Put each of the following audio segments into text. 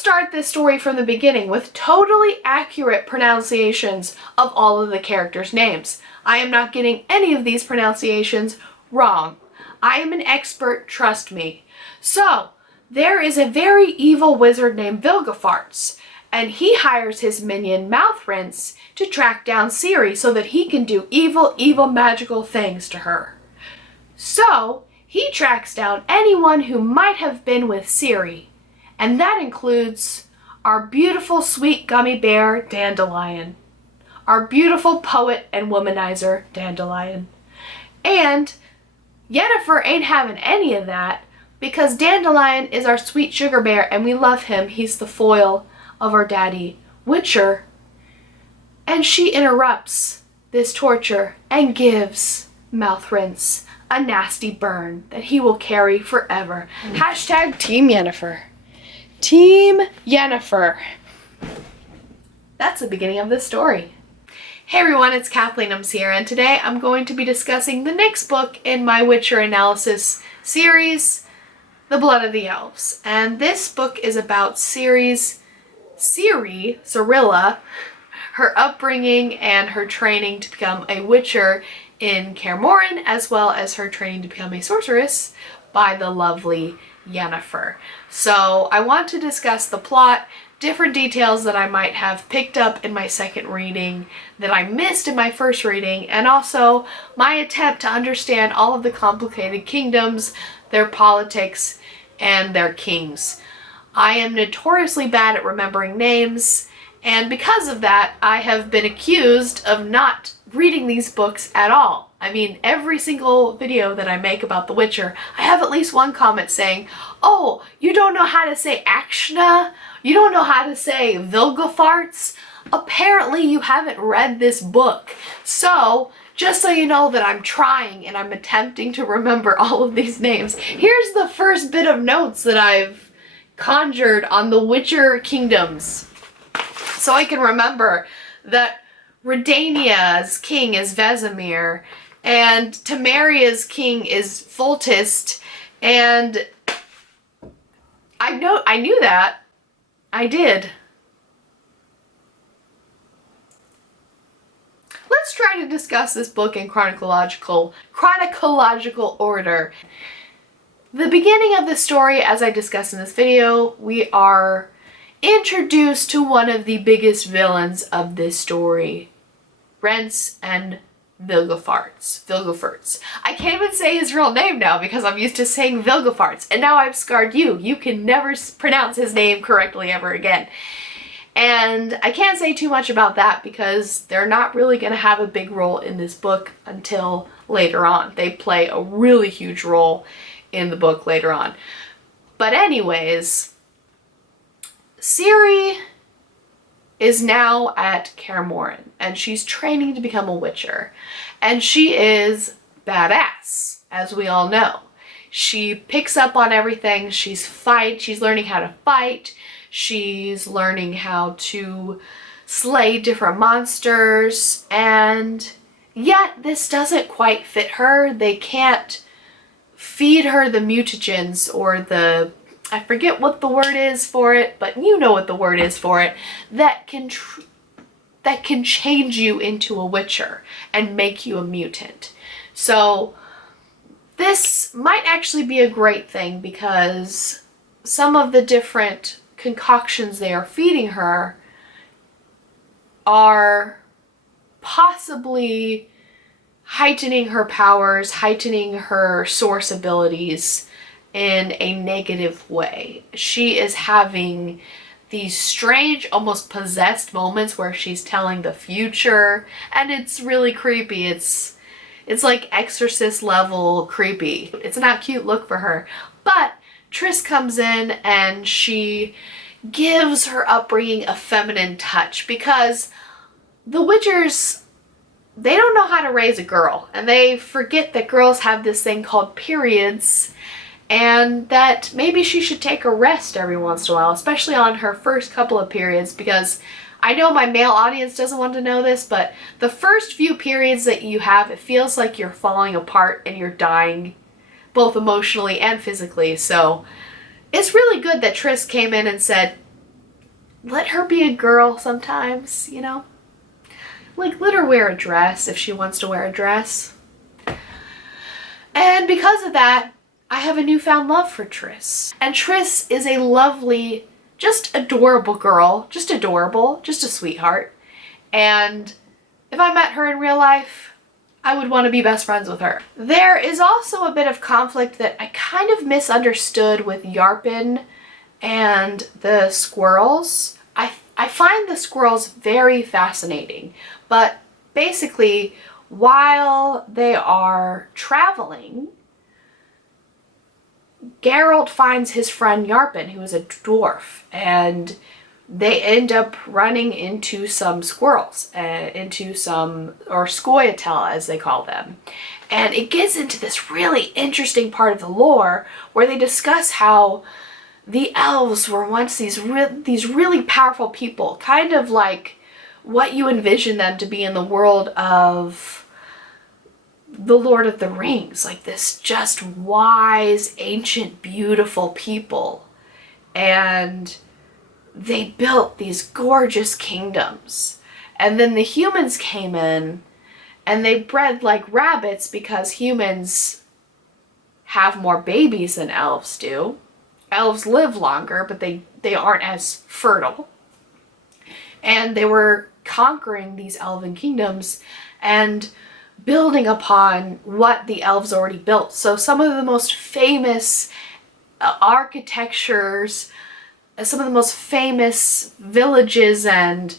start this story from the beginning with totally accurate pronunciations of all of the characters' names. I am not getting any of these pronunciations wrong. I am an expert, trust me. So, there is a very evil wizard named Vilgefarts, and he hires his minion Mouthrinse to track down Ciri so that he can do evil, magical things to her. So, he tracks down anyone who might have been with Ciri, and that includes our beautiful, sweet gummy bear, Dandelion, our beautiful poet and womanizer, Dandelion. And Yennefer ain't having any of that, because Dandelion is our sweet sugar bear and we love him. He's the foil of our daddy, Witcher. And she interrupts this torture and gives Mouthrinse a nasty burn that he will carry forever. Hashtag Team Yennefer. Team Yennefer. That's the beginning of this story. Hey everyone, it's Kathleen here, and today I'm going to be discussing the next book in my Witcher analysis series, The Blood of the Elves. And this book is about Cirilla, her upbringing and her training to become a Witcher in Kaer Morhen, as well as her training to become a sorceress by the lovely Yennefer. So I want to discuss the plot, different details that I might have picked up in my second reading that I missed in my first reading, and also my attempt to understand all of the complicated kingdoms, their politics, and their kings. I am notoriously bad at remembering names, and because of that, I have been accused of not reading these books at all. I mean, every single video that I make about The Witcher, I have at least one comment saying, "Oh, you don't know how to say Akshna? You don't know how to say Vilgefarts? Apparently you haven't read this book." So, just so you know that I'm trying and I'm attempting to remember all of these names, here's the first bit of notes that I've conjured on the Witcher kingdoms. So I can remember that Redania's king is Vesemir, and Temeria's king is Foltest, and I knew that. I did. Let's try to discuss this book in chronological order. The beginning of the story, as I discussed in this video, we are introduced to one of the biggest villains of this story, Rents and Vilgefarts. I can't even say his real name now because I'm used to saying Vilgefarts, and now I've scarred you. You can never pronounce his name correctly ever again. And I can't say too much about that because they're not really going to have a big role in this book until later on. They play a really huge role in the book later on. But anyways, Ciri is now at Kaer Morhen, and she's training to become a Witcher. And she is badass, as we all know. She picks up on everything. She's learning how to fight. She's learning how to slay different monsters. And yet, this doesn't quite fit her. They can't feed her the mutagens or the, I forget what the word is for it, but you know what the word is for it, that can change you into a Witcher and make you a mutant. So this might actually be a great thing because some of the different concoctions they are feeding her are possibly heightening her powers, heightening her source abilities in a negative way. She is having these strange, almost possessed moments where she's telling the future, and it's really creepy. It's like Exorcist level creepy. It's not a cute look for her. But Triss comes in and she gives her upbringing a feminine touch because the Witchers, they don't know how to raise a girl, and they forget that girls have this thing called periods, and that maybe she should take a rest every once in a while, especially on her first couple of periods, because I know my male audience doesn't want to know this, but the first few periods that you have, it feels like you're falling apart and you're dying, both emotionally and physically. So it's really good that Triss came in and said, let her be a girl sometimes, you know? Like, let her wear a dress if she wants to wear a dress. And because of that, I have a newfound love for Triss. And Triss is a lovely, just adorable girl. Just adorable, just a sweetheart. And if I met her in real life, I would want to be best friends with her. There is also a bit of conflict that I kind of misunderstood with Yarpen and the squirrels. I find the squirrels very fascinating, but basically, while they are traveling, Geralt finds his friend Yarpen, who is a dwarf, and they end up running into some squirrels, or scoia'tael as they call them. And it gets into this really interesting part of the lore where they discuss how the elves were once these really powerful people, kind of like what you envision them to be in the world of the Lord of the Rings, like this just wise, ancient, beautiful people. And they built these gorgeous kingdoms. And then the humans came in and they bred like rabbits because humans have more babies than elves do. Elves live longer, but they aren't as fertile. And they were conquering these elven kingdoms and building upon what the elves already built. So some of the most famous architectures, some of the most famous villages and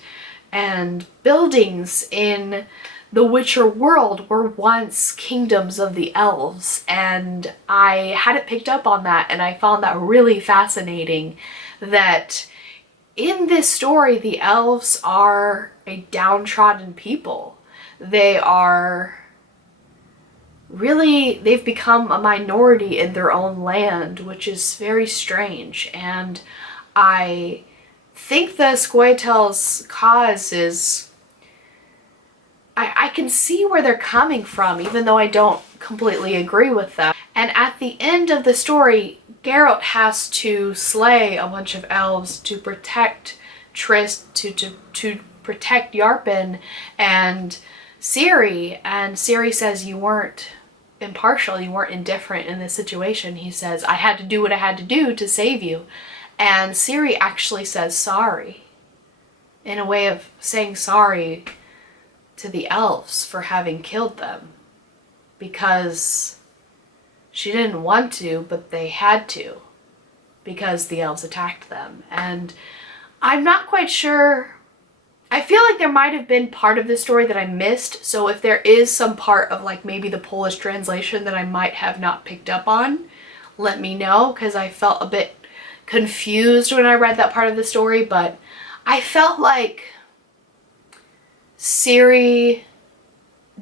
buildings in the Witcher world were once kingdoms of the elves, and I hadn't picked up on that, and I found that really fascinating that in this story the elves are a downtrodden people. They've become a minority in their own land, which is very strange, and I think the scoia'tael's cause is, I can see where they're coming from, even though I don't completely agree with them. And at the end of the story, Geralt has to slay a bunch of elves to protect Triss, to protect Yarpen and Ciri. And Ciri says, you weren't impartial, you weren't indifferent in this situation. He says, I had to do what I had to do to save you. And Ciri actually says sorry, in a way of saying sorry to the elves for having killed them, because she didn't want to, but they had to, because the elves attacked them. And I'm not quite sure, I feel like there might have been part of this story that I missed, so if there is some part of like maybe the Polish translation that I might have not picked up on, let me know, because I felt a bit confused when I read that part of the story. But I felt like Ciri,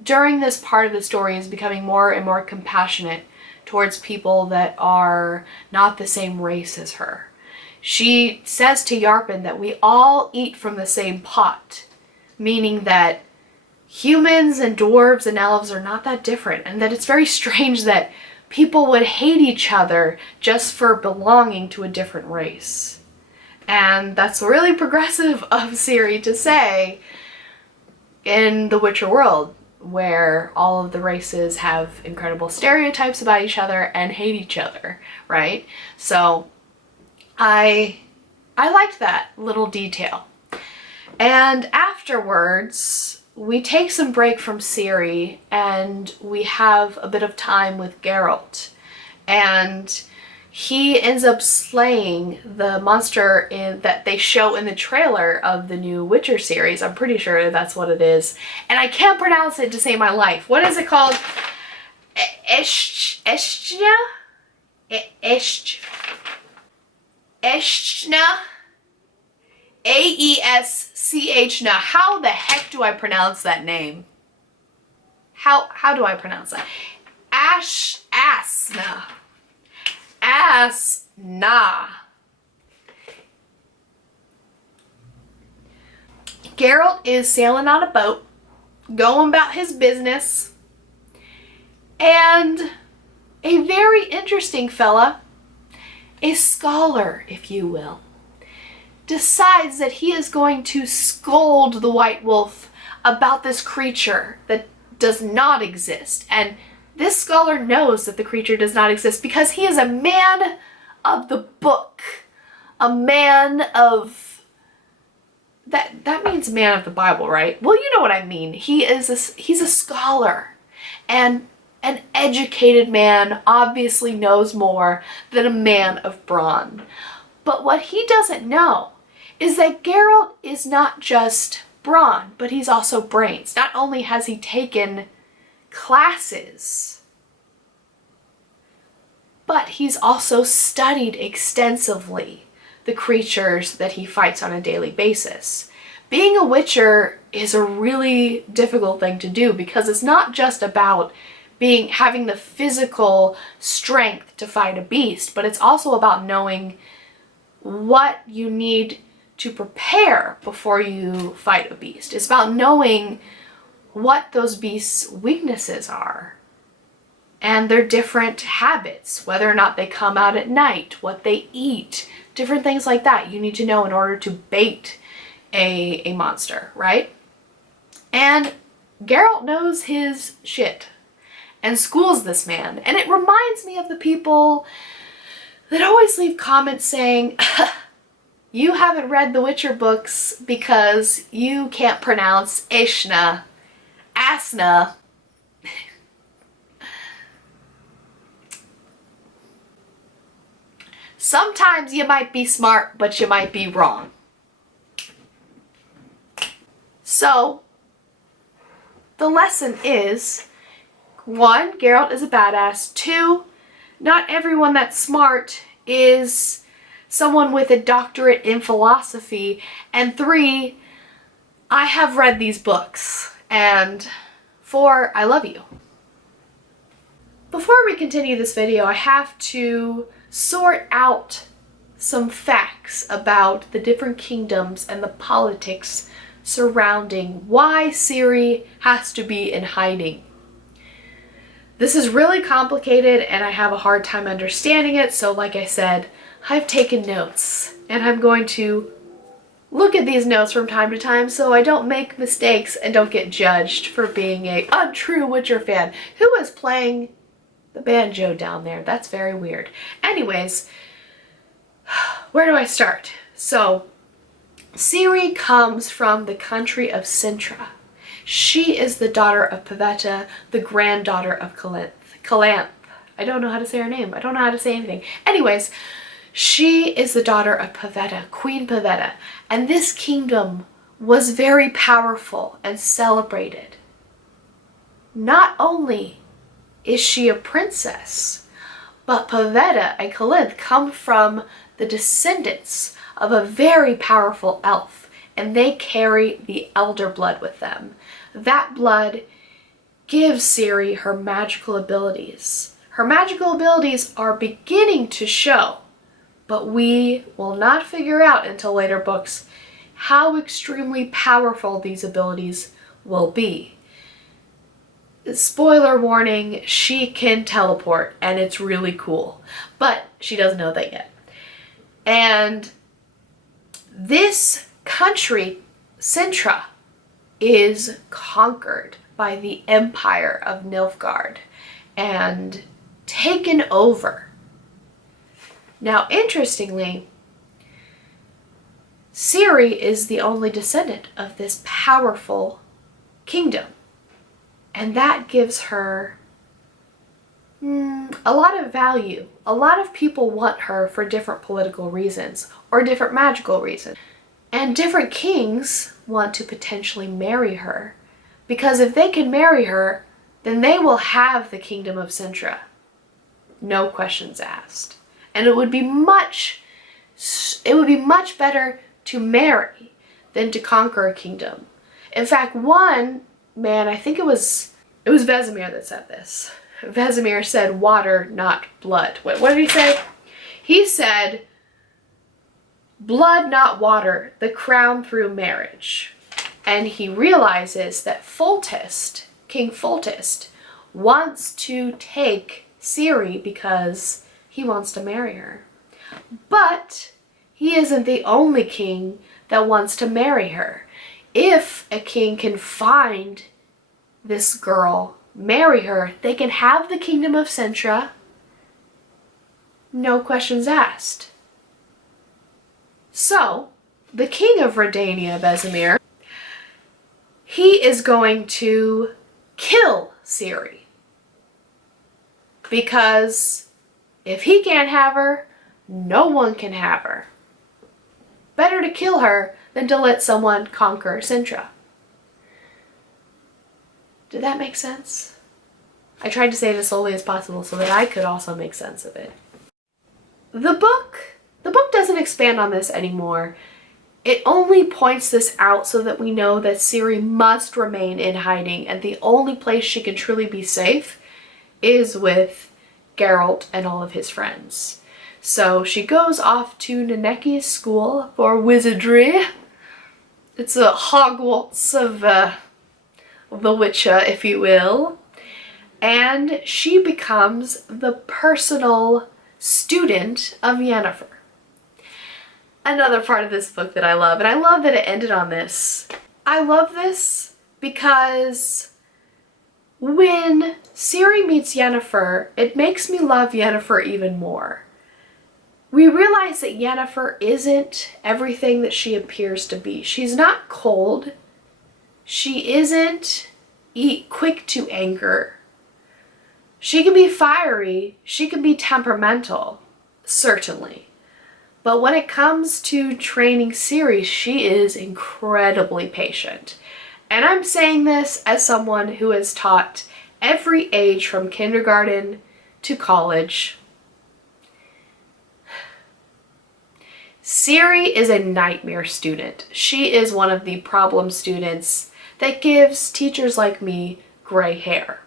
during this part of the story, is becoming more and more compassionate towards people that are not the same race as her. She says to Yarpen that we all eat from the same pot, meaning that humans and dwarves and elves are not that different, and that it's very strange that people would hate each other just for belonging to a different race. And that's really progressive of Ciri to say in the Witcher world, where all of the races have incredible stereotypes about each other and hate each other, right? So I liked that little detail. And afterwards, we take some break from Ciri and we have a bit of time with Geralt. And he ends up slaying the monster that they show in the trailer of the new Witcher series. I'm pretty sure that's what it is. And I can't pronounce it to save my life. What is it called? Eschna? Aeschna. How the heck do I pronounce that name? How do I pronounce that? Asna. Geralt is sailing on a boat, going about his business, and a very interesting fella, a scholar, if you will, decides that he is going to scold the White Wolf about this creature that does not exist. And this scholar knows that the creature does not exist because he is a man of the book. A man of... That means man of the Bible, right? Well, you know what I mean. He's a scholar. And an educated man obviously knows more than a man of brawn. But what he doesn't know is that Geralt is not just brawn, but he's also brains. Not only has he taken classes, but he's also studied extensively the creatures that he fights on a daily basis. Being a witcher is a really difficult thing to do because it's not just about having the physical strength to fight a beast, but it's also about knowing what you need to prepare before you fight a beast. It's about knowing what those beasts' weaknesses are and their different habits, whether or not they come out at night, what they eat, different things like that you need to know in order to bait a monster, right? And Geralt knows his shit and schools this man. And it reminds me of the people that always leave comments saying, you haven't read the Witcher books because you can't pronounce Ishna, Asna. Sometimes you might be smart, but you might be wrong. So, the lesson is, 1, Geralt is a badass. 2, not everyone that's smart is someone with a doctorate in philosophy. And 3, I have read these books. And 4, I love you. Before we continue this video, I have to sort out some facts about the different kingdoms and the politics surrounding why Ciri has to be in hiding. This is really complicated and I have a hard time understanding it, so like I said, I've taken notes and I'm going to look at these notes from time to time so I don't make mistakes and don't get judged for being a untrue Witcher fan. Who is playing the banjo down there? That's very weird. Anyways, where do I start? So, Ciri comes from the country of Cintra. She is the daughter of Pavetta, the granddaughter of Calanth. I don't know how to say her name. I don't know how to say anything. Anyways, she is the daughter of Pavetta, Queen Pavetta, and this kingdom was very powerful and celebrated. Not only is she a princess, but Pavetta and Calanth come from the descendants of a very powerful elf, and they carry the elder blood with them. That blood gives Ciri her magical abilities. Her magical abilities are beginning to show, but we will not figure out until later books how extremely powerful these abilities will be. Spoiler warning, she can teleport and it's really cool, but she doesn't know that yet. And this country, Cintra, is conquered by the Empire of Nilfgaard and taken over. Now, interestingly, Ciri is the only descendant of this powerful kingdom, and that gives her a lot of value. A lot of people want her for different political reasons or different magical reasons. And different kings want to potentially marry her, because if they can marry her, then they will have the kingdom of Cintra. No questions asked. And it would be much better to marry than to conquer a kingdom. In fact, one man, I think it was Vesemir that said this. Vesemir said, water, not blood. What did he say? He said, blood, not water, the crown through marriage. And he realizes that Foltest, King Foltest, wants to take Ciri because he wants to marry her. But he isn't the only king that wants to marry her. If a king can find this girl, marry her, they can have the kingdom of Cintra, no questions asked. So, the king of Redania, Vesemir, he is going to kill Ciri. Because if he can't have her, no one can have her. Better to kill her than to let someone conquer Cintra. Did that make sense? I tried to say it as slowly as possible so that I could also make sense of it. The book doesn't expand on this anymore. It only points this out so that we know that Ciri must remain in hiding, and the only place she can truly be safe is with Geralt and all of his friends. So she goes off to Naneki's school for wizardry. It's a Hogwarts of the Witcher, if you will. And she becomes the personal student of Yennefer. Another part of this book that I love, and I love that it ended on this. I love this because when Ciri meets Yennefer, it makes me love Yennefer even more. We realize that Yennefer isn't everything that she appears to be. She's not cold. She isn't quick to anger. She can be fiery. She can be temperamental, certainly. But when it comes to training Ciri, she is incredibly patient. And I'm saying this as someone who has taught every age from kindergarten to college. Ciri is a nightmare student. She is one of the problem students that gives teachers like me gray hair.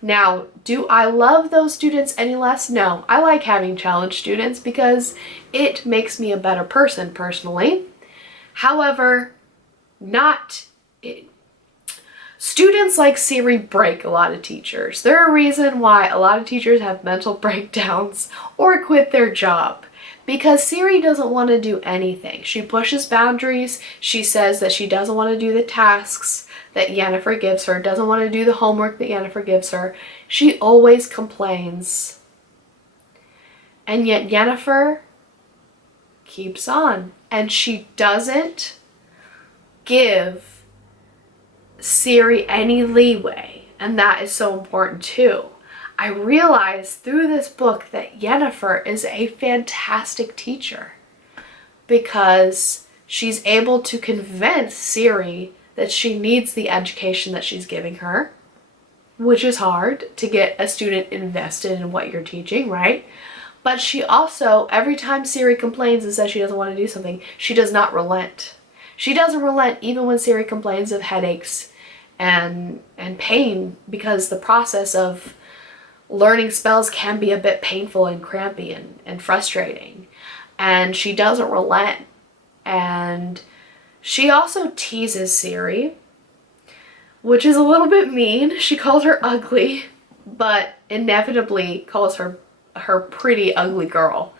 Now, do I love those students any less? No, I like having challenge students because it makes me a better person personally. However, students like Ciri break a lot of teachers. They're a reason why a lot of teachers have mental breakdowns or quit their job. Because Ciri doesn't want to do anything. She pushes boundaries. She says that she doesn't want to do the tasks that Yennefer gives her, doesn't want to do the homework that Yennefer gives her. She always complains. And yet Yennefer keeps on. And she doesn't give Ciri any leeway. And that is so important too. I realized through this book that Yennefer is a fantastic teacher because she's able to convince Ciri that she needs the education that she's giving her, which is hard to get a student invested in what you're teaching, right? But she also, every time Ciri complains and says she doesn't want to do something, she does not relent. She doesn't relent even when Ciri complains of headaches and pain, because the process of learning spells can be a bit painful and crampy and frustrating. And she doesn't relent. And she also teases Ciri, which is a little bit mean. She calls her ugly, but inevitably calls her pretty ugly girl.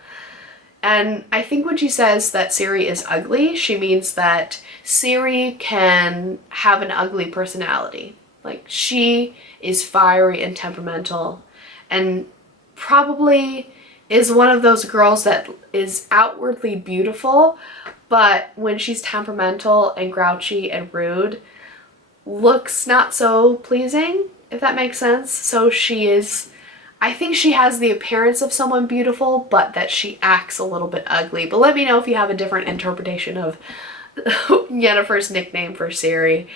And I think when she says that Ciri is ugly, she means that Ciri can have an ugly personality. Like, she is fiery and temperamental, and probably is one of those girls that is outwardly beautiful, but when she's temperamental and grouchy and rude, looks not so pleasing, if that makes sense. So I think she has the appearance of someone beautiful, but that she acts a little bit ugly. But let me know if you have a different interpretation of Yennefer's nickname for Ciri.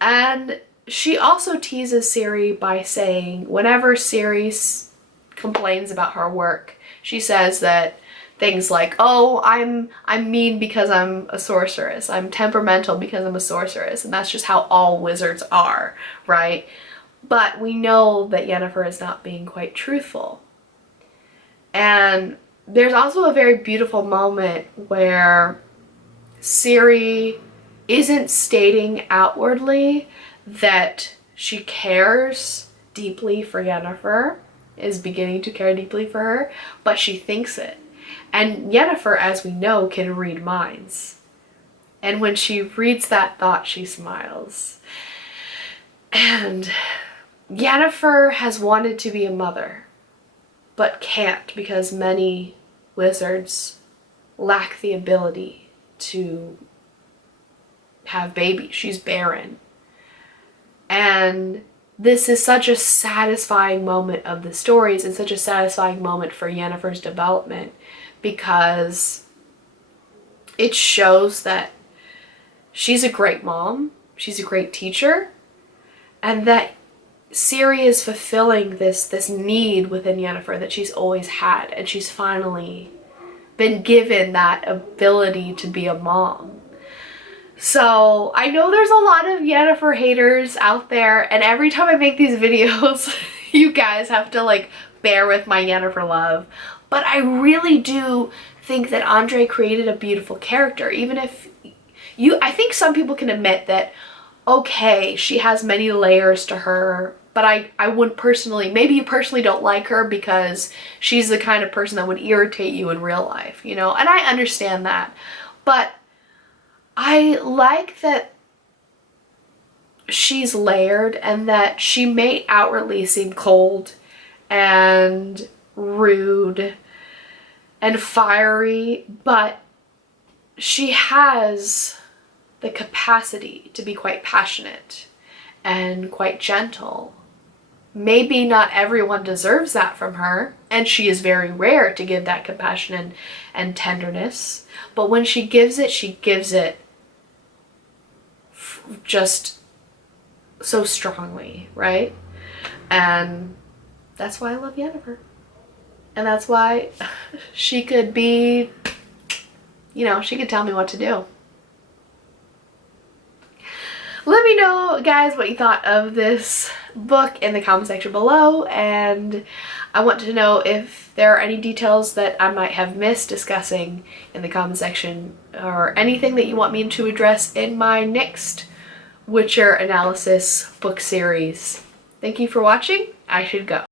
And she also teases Ciri by saying, whenever Ciri complains about her work, she says that things like, oh, I'm mean because I'm a sorceress. I'm temperamental because I'm a sorceress. And that's just how all wizards are, right? But we know that Yennefer is not being quite truthful. And there's also a very beautiful moment where Ciri isn't stating outwardly that she cares deeply for Yennefer, is beginning to care deeply for her, but she thinks it. And Yennefer, as we know, can read minds. And when she reads that thought, she smiles. And Yennefer has wanted to be a mother, but can't because many wizards lack the ability to have babies. She's barren. And this is such a satisfying moment of the stories and such a satisfying moment for Yennefer's development because it shows that she's a great mom, she's a great teacher, and that Ciri is fulfilling this need within Yennefer that she's always had, and she's finally been given that ability to be a mom. So I know there's a lot of Yennefer haters out there, and every time I make these videos, you guys have to like bear with my Yennefer love. But I really do think that Andre created a beautiful character, even if I think some people can admit that, okay, she has many layers to her, but I wouldn't personally, maybe you personally don't like her because she's the kind of person that would irritate you in real life, you know, and I understand that. But I like that she's layered and that she may outwardly seem cold and rude and fiery, but she has the capacity to be quite passionate and quite gentle. Maybe not everyone deserves that from her, and she is very rare to give that compassion and tenderness, but when she gives it just so strongly, right? And that's why I love Yennefer. And that's why she could be, you know, she could tell me what to do. Let me know, guys, what you thought of this book in the comment section below, and I want to know if there are any details that I might have missed discussing in the comment section, or anything that you want me to address in my next Witcher analysis book series. Thank you for watching. I should go.